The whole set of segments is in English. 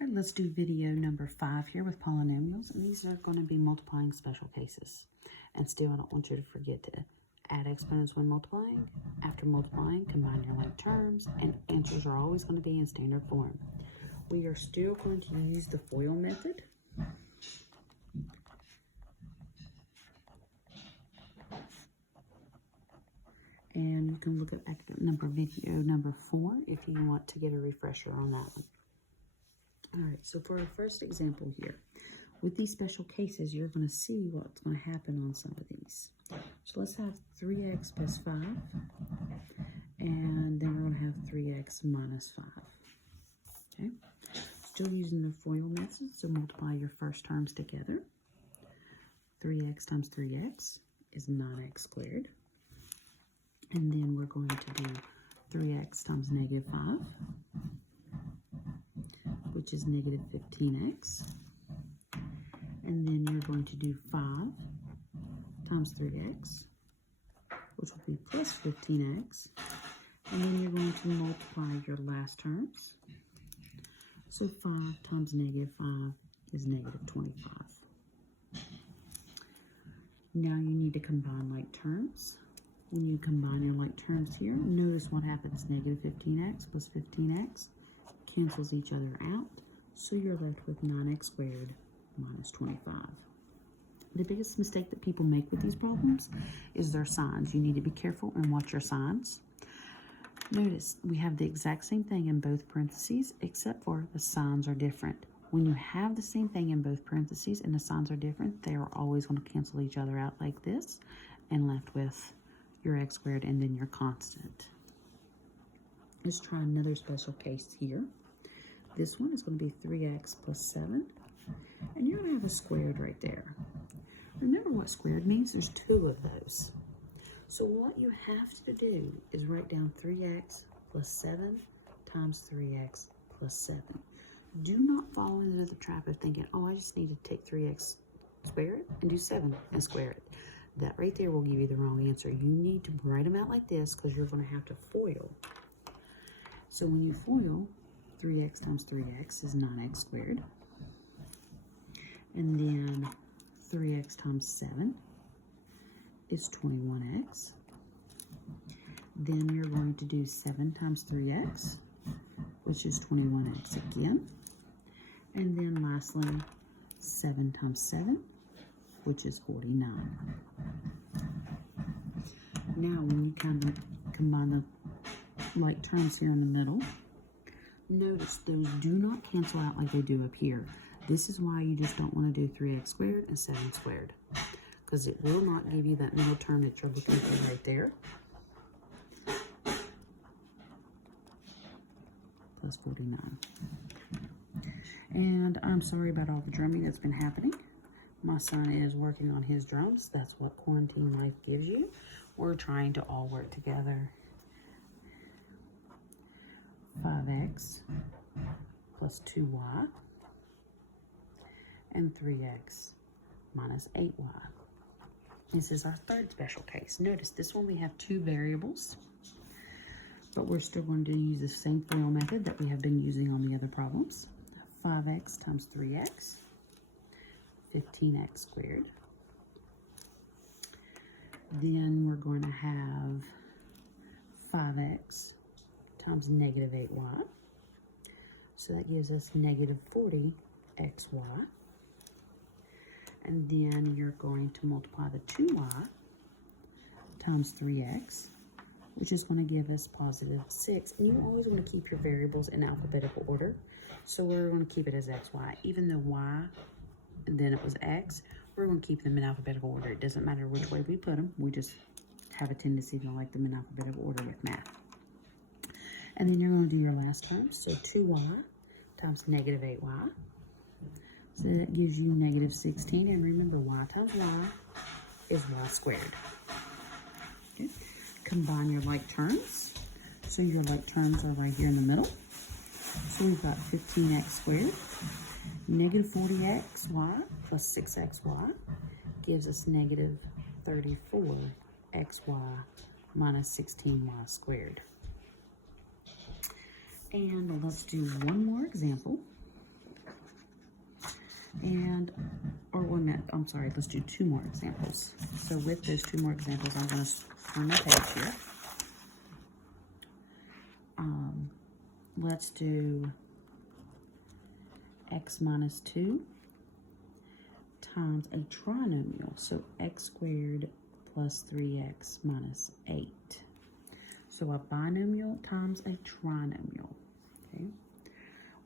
All right, let's do video number 5 here with polynomials, and these are going to be multiplying special cases. And still, I don't want you to forget to add exponents when multiplying. After multiplying, combine your like terms, and answers are always going to be in standard form. We are still going to use the FOIL method. And you can look at video number 4 if you want to get a refresher on that one. All right, so for our first example here, with these special cases, you're going to see what's going to happen on some of these. So let's have 3x plus 5, and then we're going to have 3x minus 5. Okay, still using the FOIL method, so multiply your first terms together. 3x times 3x is 9x squared. And then we're going to do 3x times negative 5, which is negative 15x. And then you're going to do 5 times 3x, which will be plus 15x. And then you're going to multiply your last terms. So 5 times negative 5 is negative 25. Now you need to combine like terms. When you combine your like terms here, notice what happens. Negative 15x plus 15x cancels each other out. So you're left with 9x squared minus 25. The biggest mistake that people make with these problems is their signs. You need to be careful and watch your signs. Notice we have the exact same thing in both parentheses, except for the signs are different. When you have the same thing in both parentheses and the signs are different, they are always going to cancel each other out like this and left with your x squared and then your constant. Let's try another special case here. This one is going to be 3x plus 7, and you're going to have a squared right there. Remember what squared means? There's 2 of those. So what you have to do is write down 3x plus 7 times 3x plus 7. Do not fall into the trap of thinking, oh, I just need to take 3x, square it, and do 7 and square it. That right there will give you the wrong answer. You need to write them out like this because you're going to have to FOIL. So when you FOIL, 3x times 3x is 9x squared. And then 3x times 7 is 21x. Then you're going to do 7 times 3x, which is 21x again. And then lastly, 7 times 7, which is 49. Now, when you kind of combine the like terms here in the middle, notice those do not cancel out like they do up here. This is why you just don't want to do 3x squared and 7 squared, because it will not give you that middle term that you're looking for right there. Plus 49. And I'm sorry about all the drumming that's been happening. My son is working on his drums. That's what quarantine life gives you. We're trying to all work together. 5x plus 2y and 3x minus 8y. This is our third special case. Notice this one we have 2 variables, but we're still going to use the same FOIL method that we have been using on the other problems. 5x times 3x, 15x squared. Then we're going to have 5x times negative 8y. So that gives us negative 40xy. And then you're going to multiply the 2y times 3x, which is going to give us positive 6. And you always want to keep your variables in alphabetical order. So we're going to keep it as xy. Even though y, and then it was x, we're going to keep them in alphabetical order. It doesn't matter which way we put them. We just have a tendency to like them in alphabetical order with math. And then you're going to do your last term. So 2y times negative 8y. So that gives you negative 16. And remember, y times y is y squared. Okay. Combine your like terms. So your like terms are right here in the middle. So we've got 15x squared. Negative 40xy plus 6xy gives us negative 34xy minus 16y squared. And let's do one more example. And, or 1 minute, I'm sorry, let's do 2 more examples. So with those 2 more examples, I'm going to turn my page here. Let's do x minus 2 times a trinomial. So x squared plus 3x minus 8. So a binomial times a trinomial. Okay.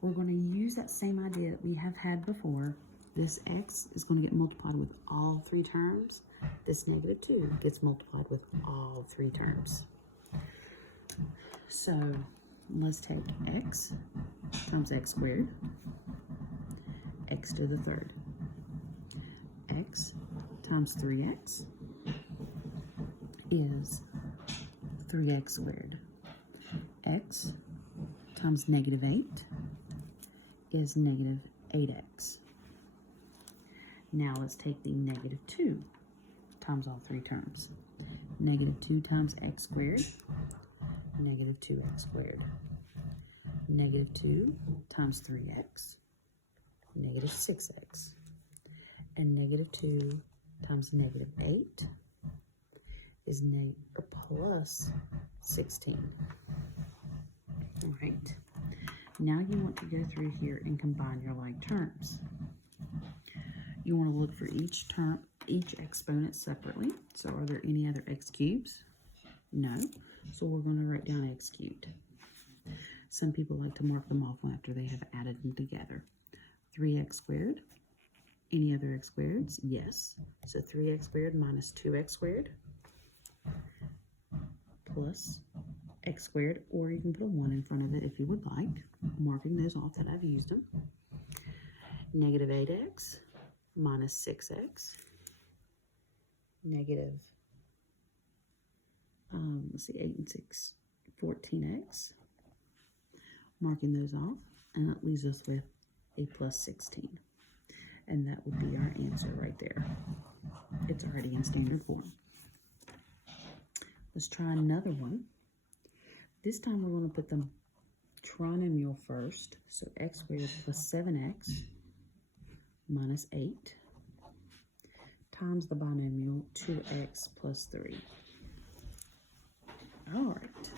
We're going to use that same idea that we have had before. This x is going to get multiplied with all 3 terms. This negative 2 gets multiplied with all 3 terms. So let's take x times x squared, x to the 3rd. X times 3x is 3x squared. X times negative 8 is negative 8x. Now let's take the negative 2 times all 3 terms. Negative 2 times x squared, negative 2x squared. Negative 2 times 3x, negative 6x. And negative 2 times negative 8 is plus 16. All right. Now you want to go through here and combine your like terms. You want to look for each term, each exponent separately. So are there any other x cubes? No. So we're going to write down x cubed. Some people like to mark them off after they have added them together. 3x squared. Any other x squareds? Yes. So 3x squared minus 2x squared plus x squared, or you can put a 1 in front of it if you would like, marking those off that I've used them. Negative 8x minus 6x, negative, let's see, 8 and 6, 14x, marking those off, and that leaves us with a plus 16. And that would be our answer right there. It's already in standard form. Let's try another one. This time we're going to put the trinomial first. So x squared plus 7x minus 8 times the binomial 2x plus 3. All right.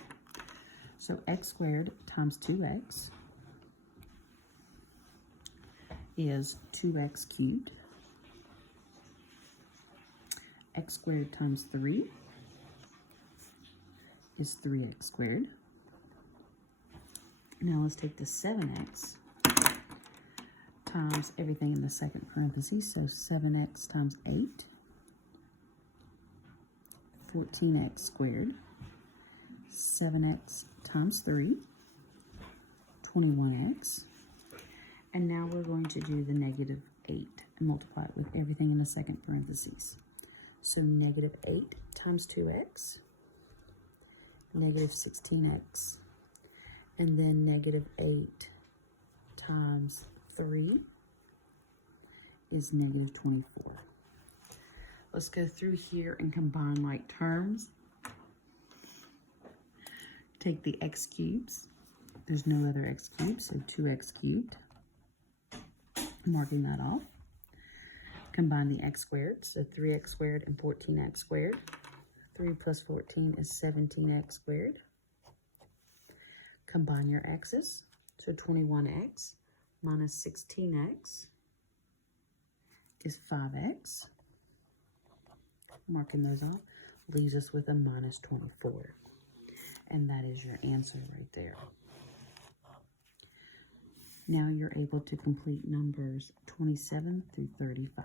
So x squared times 2x is 2x cubed. X squared times 3 is 3x squared. Now let's take the 7x times everything in the second parenthesis. So 7x times 8, 14x squared. 7x times 3, 21x. And now we're going to do the negative 8 and multiply it with everything in the second parentheses. So negative 8 times 2x, negative 16x, and then negative 8 times 3 is negative 24. Let's go through here and combine like terms. Take the x cubes. There's no other x cubes, so 2x cubed. Marking that off. Combine the x squared, so 3x squared and 14x squared. 3 plus 14 is 17x squared. Combine your x's, so 21x minus 16x is 5x. Marking those off leaves us with a minus 24. And that is your answer right there. Now you're able to complete numbers 27 through 35.